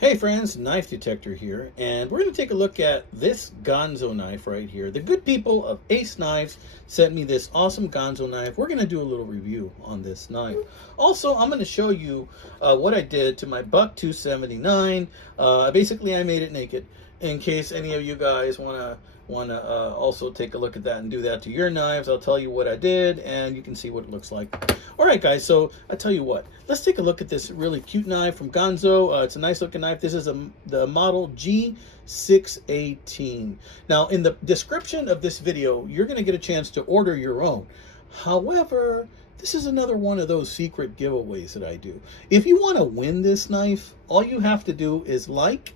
Hey friends, Knife Detector here, and we're going to take a look at this Ganzo knife right here. The good people of Ace Knives sent me this awesome Ganzo knife. We're going to do a little review on this knife. Also, I'm going to show you what I did to my Buck 279. Basically, I made it naked in case any of you guys want to also take a look at that and do that to your knives. I'll tell you what I did and you can see what it looks like. All right guys, so I tell you what, let's take a look at this really cute knife from Ganzo. It's a nice looking knife. This is the model G618. Now in the description of this video, you're going to get a chance to order your own. However, this is another one of those secret giveaways that I do. If you want to win this knife, all you have to do is like,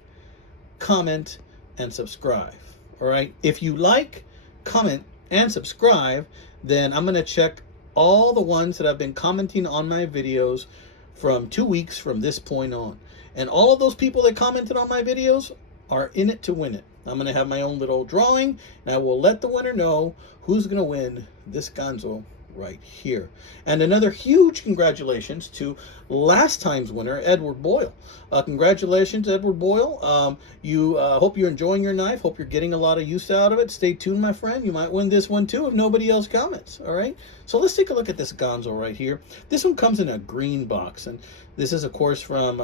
comment, and subscribe. All right, if you like, comment, and subscribe, then I'm going to check all the ones that have been commenting on my videos from 2 weeks from this point on. And all of those people that commented on my videos are in it to win it. I'm going to have my own little drawing, and I will let the winner know who's going to win this Ganzo right here. And another huge congratulations to last time's winner, Edward Boyle. Congratulations, Edward Boyle. Hope you're enjoying your knife. Hope you're getting a lot of use out of it. Stay tuned, my friend. You might win this one too if nobody else comments. All right. So let's take a look at this Ganzo right here. This one comes in a green box, and this is of course from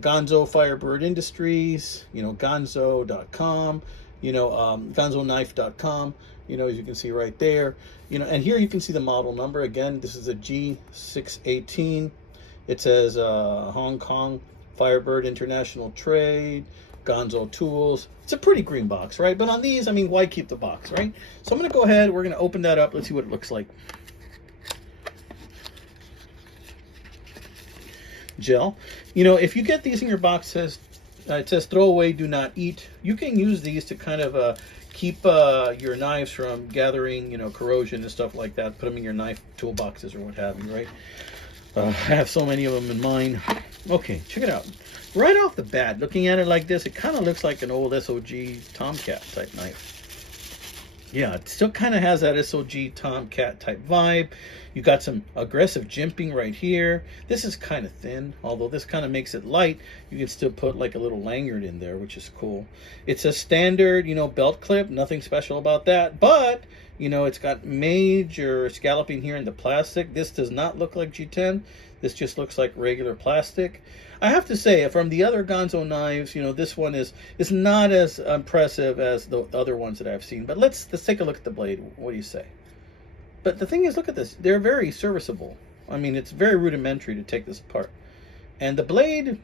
Ganzo Firebird Industries. You know, Ganzo.com. You know, GanzoKnife.com. You know, as you can see right there, you know, and here you can see the model number. Again, this is a G618. It says Hong Kong Firebird International Trade, Ganzo Tools. It's a pretty green box, right? But on these, I mean, why keep the box, right? So I'm going to go ahead. We're going to open that up. Let's see what it looks like. Gel. You know, if you get these in your box, it says throw away, do not eat. You can use these to kind of keep your knives from gathering, you know, corrosion and stuff like that. Put them in your knife toolboxes or what have you, right? I have so many of them in mine. Okay, check it out. Right off the bat, looking at it like this, it kind of looks like an old SOG Tomcat type knife. Yeah, it still kind of has that SOG Tomcat type vibe. You got some aggressive jimping right here. This is kind of thin, although this kind of makes it light. You can still put like a little lanyard in there, which is cool. It's a standard, you know, belt clip. Nothing special about that, but you know, it's got major scalloping here in the plastic. This does not look like G10. This just looks like regular plastic. I have to say, from the other Ganzo knives, you know, this one is not as impressive as the other ones that I've seen. But let's take a look at the blade. What do you say? But the thing is, look at this. They're very serviceable. I mean, it's very rudimentary to take this apart. And the blade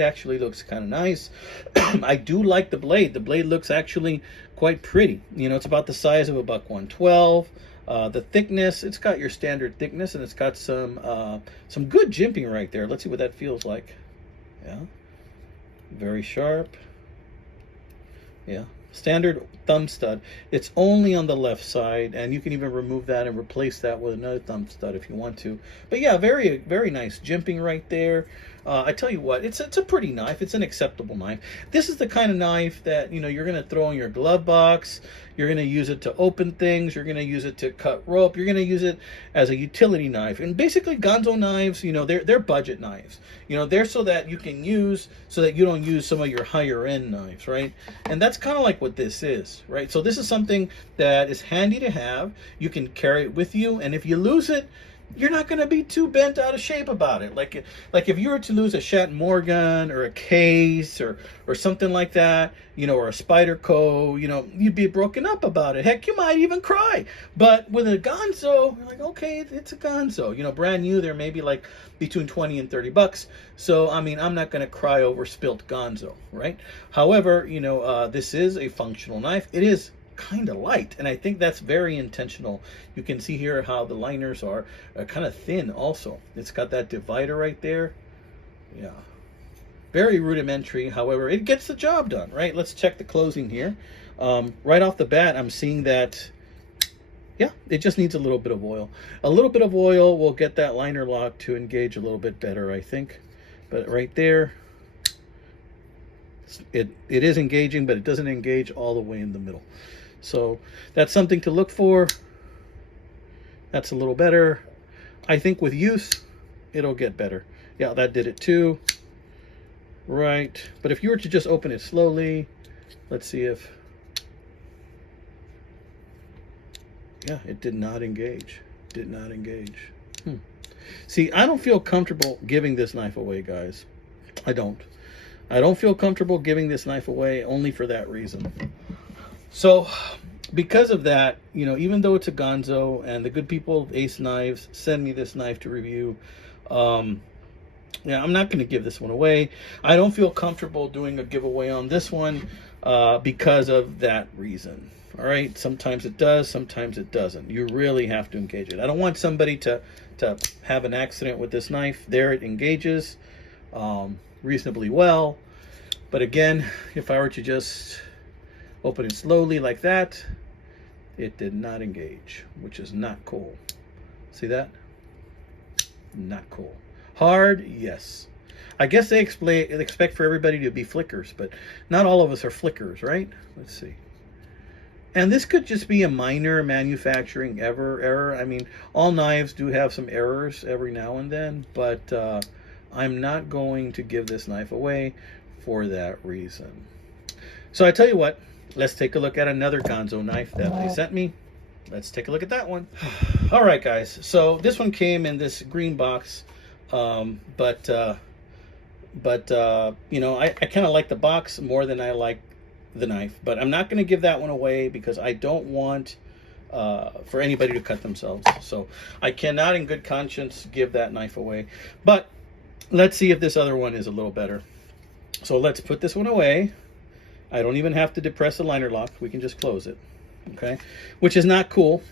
actually looks kind of nice. I do like the blade. The blade looks actually quite pretty. You know, it's about the size of a Buck 112. The thickness, it's got your standard thickness, and it's got some good jimping right there. Let's see what that feels like. Yeah, very sharp. Yeah, standard thumb stud. It's only on the left side, and you can even remove that and replace that with another thumb stud if you want to. But yeah, very, very nice jimping right there. I tell you what, it's a pretty knife. It's an acceptable knife. This is the kind of knife that, you know, you're going to throw in your glove box. You're going to use it to open things. You're going to use it to cut rope. You're going to use it as a utility knife. And basically, Ganzo knives, you know, they're budget knives. You know, they're so that you can use, so that you don't use some of your higher end knives, right? And that's kind of like what this is, right? So this is something that is handy to have. You can carry it with you, and if you lose it, you're not going to be too bent out of shape about it. Like if you were to lose a Shat Morgan or a case or something like that, you know, or a Spyderco, you know, you'd be broken up about it. Heck, you might even cry. But with a Ganzo, you're like, okay, it's a Ganzo. You know, brand new, they're maybe like between 20 and 30 bucks. So, I mean, I'm not going to cry over spilt Ganzo, right? However, you know, this is a functional knife. It is kind of light, and I think that's very intentional. You can see here how the liners are kind of thin also. It's got that divider right there. Yeah, very rudimentary. However, it gets the job done, right? Let's check the closing here. Right off the bat, I'm seeing that, yeah, it just needs a little bit of oil. A little bit of oil will get that liner lock to engage a little bit better, I think. But right there, it is engaging, but it doesn't engage all the way in the middle. So that's something to look for. That's a little better. I think with use, it'll get better. Yeah, that did it too. right. But if you were to just open it slowly, let's see if, yeah, it did not engage. Did not engage. See, I don't feel comfortable giving this knife away, guys. I don't. I don't feel comfortable giving this knife away only for that reason. So, because of that, you know, even though it's a Ganzo and the good people of Ace Knives send me this knife to review, yeah, I'm not going to give this one away. I don't feel comfortable doing a giveaway on this one because of that reason. All right, sometimes it does, sometimes it doesn't. You really have to engage it. I don't want somebody to have an accident with this knife. There it engages reasonably well. But again, if I were to just open it slowly like that, it did not engage, which is not cool. See that? Not cool. Hard, yes. I guess they expect for everybody to be flickers, but not all of us are flickers, right? Let's see. And this could just be a minor manufacturing error. I mean, all knives do have some errors every now and then, but I'm not going to give this knife away for that reason. So I tell you what, let's take a look at another Ganzo knife that they sent me. Let's take a look at that one. All right, guys. So this one came in this green box, but you know, I kind of like the box more than I like the knife, but I'm not going to give that one away because I don't want for anybody to cut themselves. So I cannot in good conscience give that knife away. But let's see if this other one is a little better. So let's put this one away. I don't even have to depress the liner lock. We can just close it. Okay, which is not cool.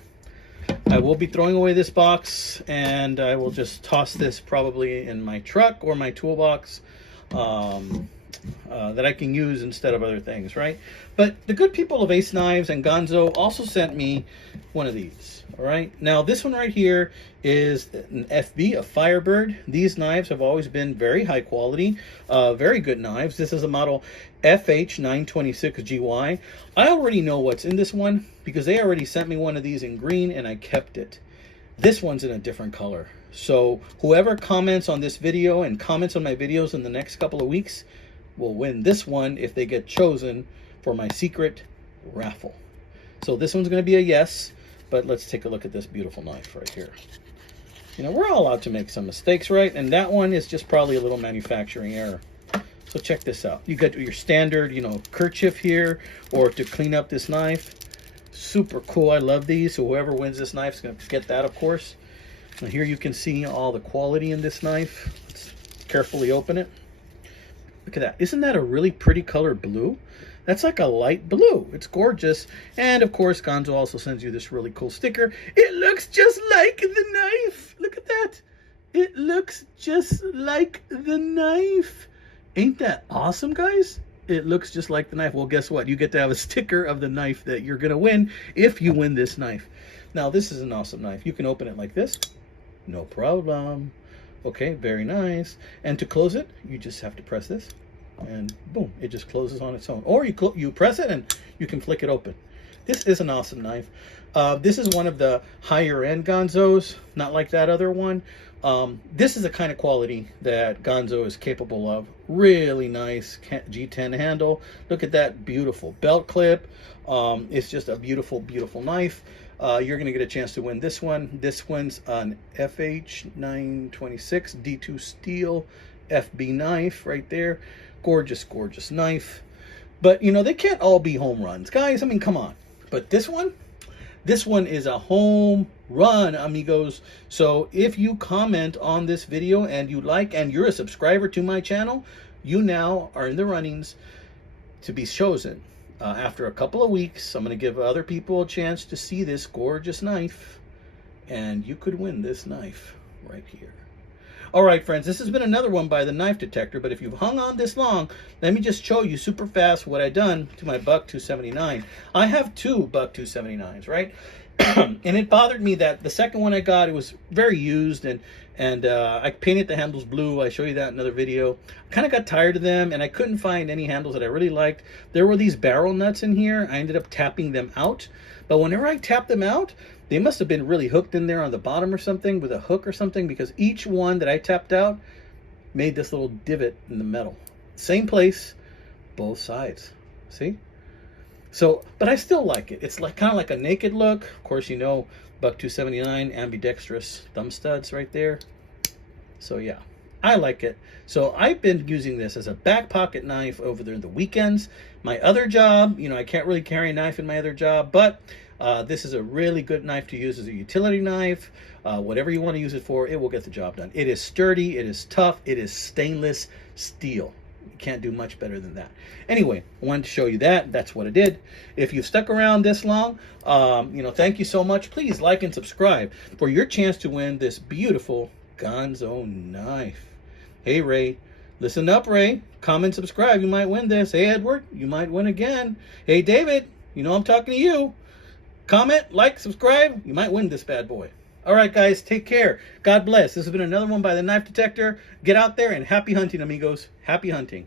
I will be throwing away this box, and I will just toss this probably in my truck or my toolbox that I can use instead of other things, right? But the good people of Ace Knives and Ganzo also sent me one of these. All right, now this one right here is an FB, a Firebird. These knives have always been very high quality, very good knives. This is a model FH926GY. I already know what's in this one because they already sent me one of these in green and I kept it. This one's in a different color. So whoever comments on this video and comments on my videos in the next couple of weeks will win this one if they get chosen for my secret raffle. So this one's going to be a yes, but let's take a look at this beautiful knife right here. You know, we're all allowed to make some mistakes, right? And that one is just probably a little manufacturing error. So check this out. You got your standard, you know, kerchief here, or to clean up this knife. Super cool. I love these. So whoever wins this knife is going to get that, of course. And here you can see all the quality in this knife. Let's carefully open it. Look at that. Isn't that a really pretty color blue? That's like a light blue. It's gorgeous. And of course, Ganzo also sends you this really cool sticker. It looks just like the knife. Look at that. It looks just like the knife. Ain't that awesome, guys? It looks just like the knife. Well, guess what? You get to have a sticker of the knife that you're going to win if you win this knife. Now, this is an awesome knife. You can open it like this. No problem. Okay, very nice. And to close it, you just have to press this. And boom, it just closes on its own. Or you press it and you can flick it open. This is an awesome knife. This is one of the higher end Ganzos, not like that other one. This is the kind of quality that Ganzo is capable of. Really nice G10 handle. Look at that beautiful belt clip. It's just a beautiful, beautiful knife. You're going to get a chance to win this one. This one's an FH926 D2 steel FB knife right there. Gorgeous, gorgeous knife. But, you know, they can't all be home runs. Guys, I mean, come on. But this one is a home run, amigos. So if you comment on this video and you like and you're a subscriber to my channel, you now are in the runnings to be chosen. After a couple of weeks, I'm going to give other people a chance to see this gorgeous knife, and you could win this knife right here. All right, friends, this has been another one by the Knife Detector, but if you've hung on this long, let me just show you super fast what I've done to my Buck 279. I have two Buck 279s, right? And it bothered me that the second one I got, it was very used, and I painted the handles blue. I show you that in another video. I kind of got tired of them, and I couldn't find any handles that I really liked. There were these barrel nuts in here. I ended up tapping them out, but whenever I tapped them out, they must have been really hooked in there on the bottom or something with a hook or something, because each one that I tapped out made this little divot in the metal. Same place, both sides. See? So, but I still like it. It's like kind of like a naked look. Of course, you know, buck 279, ambidextrous thumb studs right there. So yeah, I like it. So I've been using this as a back pocket knife over there in the weekends. My other job, you know, I can't really carry a knife in my other job, but this is a really good knife to use as a utility knife. Whatever you want to use it for, it will get the job done. It is sturdy, it is tough, it is stainless steel. You can't do much better than that. Anyway, I wanted to show you that. That's what I did. If you've stuck around this long, you know, thank you so much. Please like and subscribe for your chance to win this beautiful Ganzo knife. Hey, Ray. Listen up, Ray. Comment, subscribe. You might win this. Hey, Edward. You might win again. Hey, David. You know I'm talking to you. Comment, like, subscribe. You might win this bad boy. All right, guys. Take care. God bless. This has been another one by the Knife Detector. Get out there and happy hunting, amigos. Happy hunting.